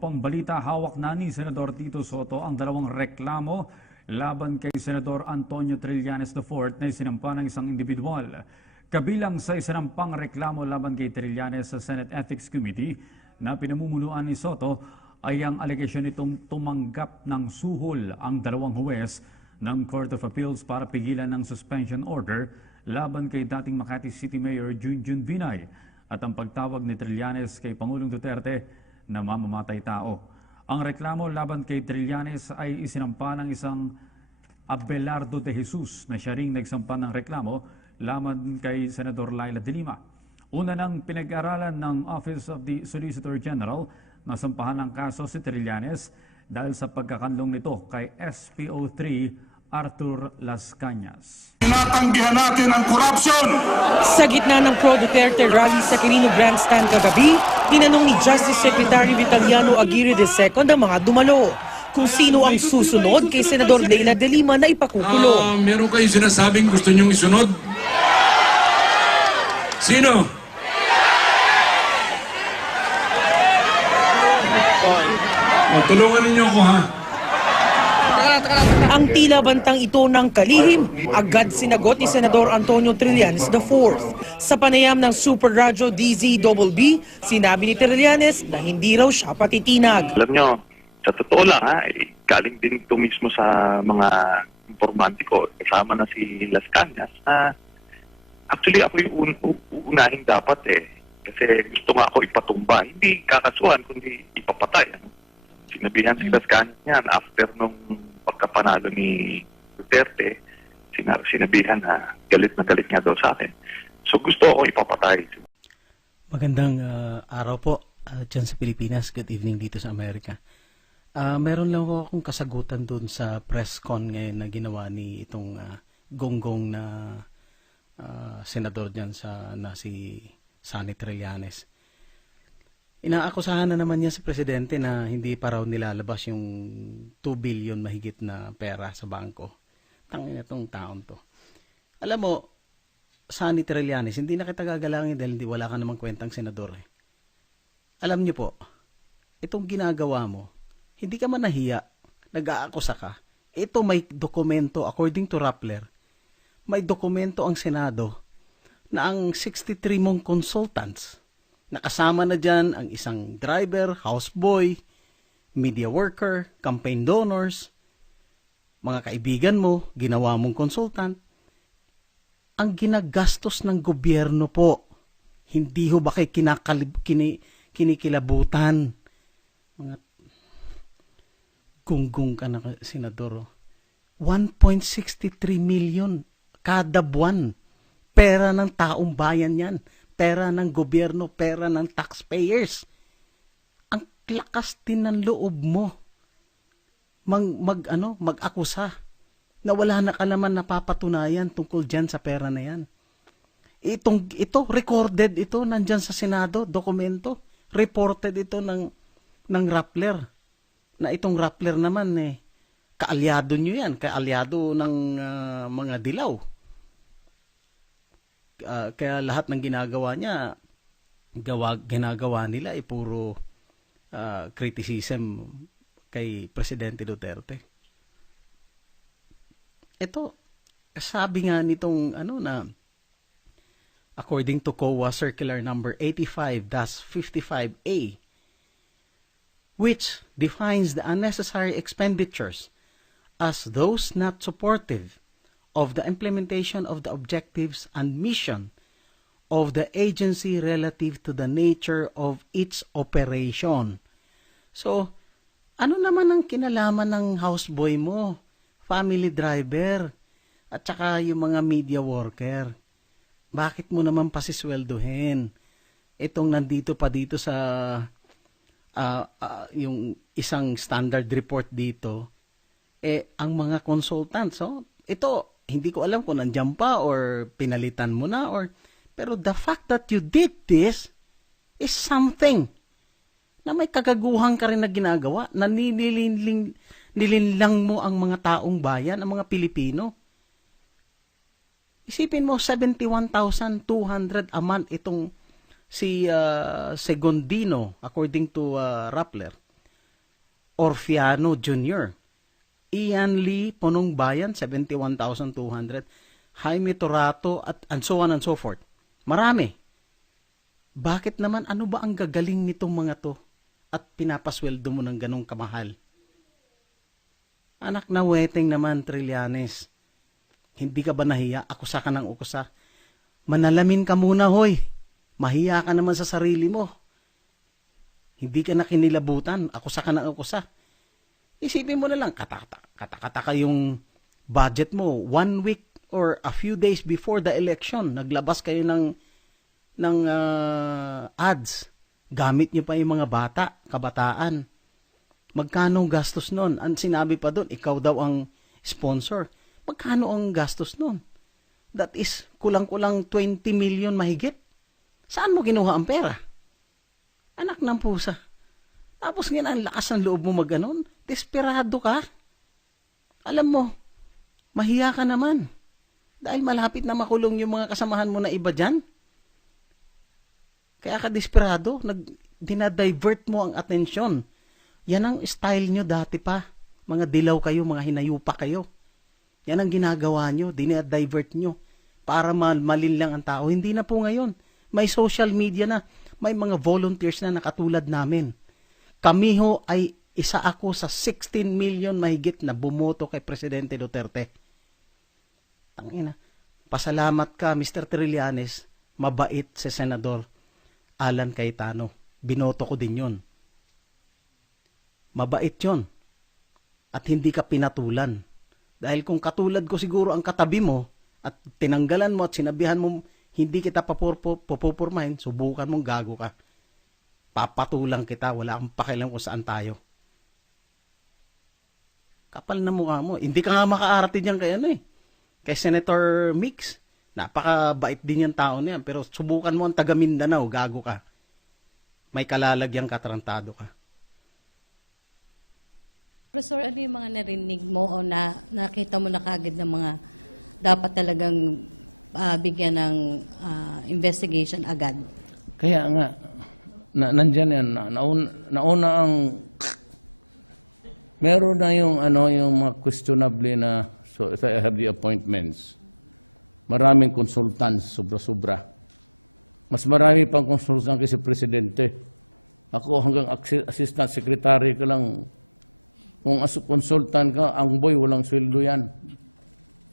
Pangbalita, hawak na ni Senador Tito Soto ang dalawang reklamo laban kay Senador Antonio Trillanes IV na isinampa ng isang individual. Kabilang sa isinampang reklamo laban kay Trillanes sa Senate Ethics Committee na pinamumunuan ni Soto ay ang alegasyon nitong tumanggap ng suhol ang dalawang huwes ng Court of Appeals para pigilan ng suspension order laban kay dating Makati City Mayor Junjun Binay at ang pagtawag ni Trillanes kay Pangulong Duterte na mamamatay tao. Ang reklamo laban kay Trillanes ay isinampa ng isang Abelardo de Jesus na siya ring nagsampa ng reklamo laban kay Senador Laila de Lima. Una nang pinag-aralan ng Office of the Solicitor General na sampahan ng kaso si Trillanes dahil sa pagkakanlong nito kay SPO3 Arthur Las Cañas. Tinatanggihan natin ang korupsyon! Sa gitna ng pro-Duterte rally sa Quirino Grandstand kagabi, tinanong ni Justice Secretary Vitaliano Aguirre II ang mga dumalo kung sino ang susunod kay Senador Leila de Lima na ipakukulong. Meron kayo sinasabing gusto niyong isunod? Sino? Tulungan ninyo ako, ha? Ang tila bantang ito ng kalihim, agad sinagot ni Senador Antonio Trillanes IV. Sa panayam ng Super Radyo DZBB, sinabi ni Trillanes na hindi raw siya patitinag. Alam nyo, sa totoo lang galing din ito mismo sa mga informanti ko, kasama na si Las Cañas, actually ako yung uunahin dapat kasi gusto nga ako ipatumba, hindi kakasuhan kundi ipapatay. Sinabihan si Las Cañas niyan after nung pagkapanalo ni Duterte, sinabihan na galit nga daw sa akin. So gusto ako ipapatay. Magandang araw po dyan sa Pilipinas. Good evening dito sa Amerika. Meron lang akong kasagutan dun sa press con ngayon na ginawa ni itong gonggong na senador dyan na si Sonny Trillanes. Inaakusahan na naman niya sa presidente na hindi pa raw nilalabas yung 2 billion mahigit na pera sa bangko. Tangin na itong taon to. Alam mo, Sonny Trillanes, hindi na kita gagalangin dahil wala ka namang kwentang senador. Alam niyo po, itong ginagawa mo, hindi ka man nahiya, nag-aakusa ka. Ito may dokumento, according to Rappler, may dokumento ang Senado na ang 63 mong consultants, nakasama na dyan ang isang driver, houseboy, media worker, campaign donors, mga kaibigan mo, ginawa mong consultant, ang ginagastos ng gobyerno po. Hindi ho ba kayo kinikilabutan? Mga gunggong ka na, senador. 1.63 million kada buwan. Pera ng taong bayan yan. Pera ng gobyerno, pera ng taxpayers. Ang lakas din ng loob mo mag-akusa na wala na ka naman napapatunayan tungkol dyan sa pera na yan. Ito recorded ito nandyan sa Senado, dokumento. Reported ito ng Rappler. Na itong Rappler naman kaalyado nyo yan, kaalyado ng mga dilaw. Kaya lahat ng ginagawa niya, ginagawa nila ay puro criticism kay Presidente Duterte. Ito, sabi nga nitong na according to COA Circular number 85-55A, which defines the unnecessary expenditures as those not supportive of the implementation of the objectives and mission of the agency relative to the nature of its operation. So, ano naman ang kinalaman ng houseboy mo, family driver, at saka yung mga media worker? Bakit mo naman pasisweldohin? Itong nandito pa dito sa yung isang standard report dito, ang mga consultants, ito, hindi ko alam kung nandiyan pa or pinalitan mo na pero the fact that you did this is something na may kagaguhan ka rin na ginagawa na nilinlang mo ang mga taong bayan, ang mga Pilipino. Isipin mo, 71,200 a month itong si Segundino, according to Rappler. Orfiano Jr., Ian Lee Punong Bayan, 71,200, Jaime Torato, at and so on and so forth. Marami. Bakit naman, ano ba ang gagaling nitong mga to at pinapasweldo mo ng ganong kamahal? Anak na weteng naman, Trillanes. Hindi ka ba nahiya? Akusa ka ng ukusa. Manalamin ka muna, hoy. Mahiya ka naman sa sarili mo. Hindi ka na kinilabutan. Akusa ka ng akusa. Isipin mo na lang, kata yung budget mo. 1 week or a few days before the election, naglabas kayo ng ads. Gamit nyo pa yung mga bata, kabataan. Magkano ang gastos nun? Ang sinabi pa doon, ikaw daw ang sponsor. Magkano ang gastos nun? That is kulang-kulang 20 million mahigit. Saan mo kinuha ang pera? Anak ng pusa. Tapos nga ang lakas ng loob mo maganon. Desperado ka. Alam mo, mahiya ka naman. Dahil malapit na makulong yung mga kasamahan mo na iba dyan. Kaya ka desperado. Dinadivert mo ang atensyon. Yan ang style nyo dati pa. Mga dilaw kayo, mga hinayupa kayo. Yan ang ginagawa nyo. Dinadivert nyo. Para malin lang ang tao. Hindi na po ngayon. May social media na. May mga volunteers na nakatulad namin. Kami ho ay isa ako sa 16 million mahigit na bumoto kay Presidente Duterte. Tangina. Pasalamat ka, Mr. Trillanes. Mabait si Senador Alan Cayetano. Binoto ko din yun. Mabait yun. At hindi ka pinatulan. Dahil kung katulad ko siguro ang katabi mo at tinanggalan mo at sinabihan mo hindi kita papupurmahin, subukan mong gago ka. Papatulang kita, wala akong pakialam kung saan tayo. Kapal na mukha mo. Hindi ka nga makaarating dyan kay kay Senator Mix. Napakabait din yung tao niya. Pero subukan mo ang taga Mindanao, gago ka. May kalalagyang katarantado ka. Professor, ano yung mga narinig mo o nakita mo na kagad ng mga dapat talagang bigyan ng investigation agad? Kaya nga, nandyan yan. Nauna ang meron na yung mga questionable na, so if I have the appointments, maraming consultants, sobra-sobra. Mas marami pang consultant kasi Presidente. Ako hanggang assistant secretary ka lang. Kung consultant ka, ang boy, walang sweldo yan.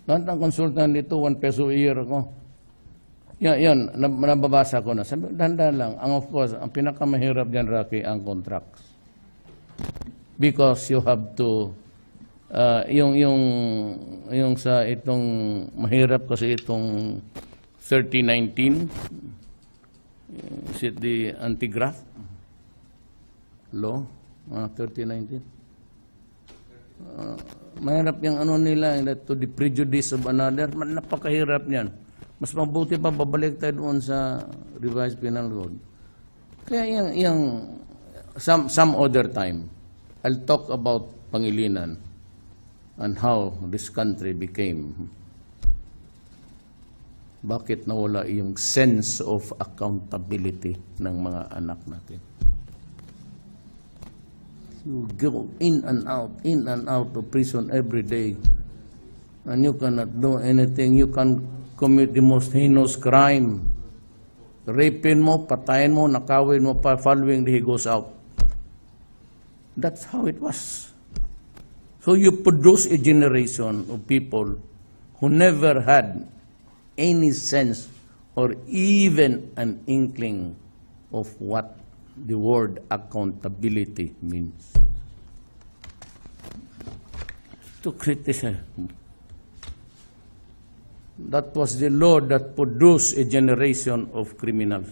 Lahat ng consultant dito, 1 peso a year ako. Yan, nababasa ko na. Sabi, dandan lang. Of course, ang pinakamahirap dyan, Rocky, ang contracts. Because you have to, yung sa itong, mahirap kasi itong 3019, is it the anti-graft law? 3019? Mahirap yung nila, to the prejudice of another. Napakahirap niyan. Mas mabuti pa babalik tayo doon sa revised penal code. Kaya yung some other time, I'll talk about Pangilinan and how this country became. Bakit nawala yung sense of accountability ng mga anak natin? You go in and out of prison every day. And you cannot do anything. You can commit the most heinous crime. Rapin mo, patayin mo, nakawin mo pa, following he goes out. That's how it was. So you produce a generation of people who never had any sense or even an inkling of what the word accountability means. To criticize. That was the law that produced a generation of criminals.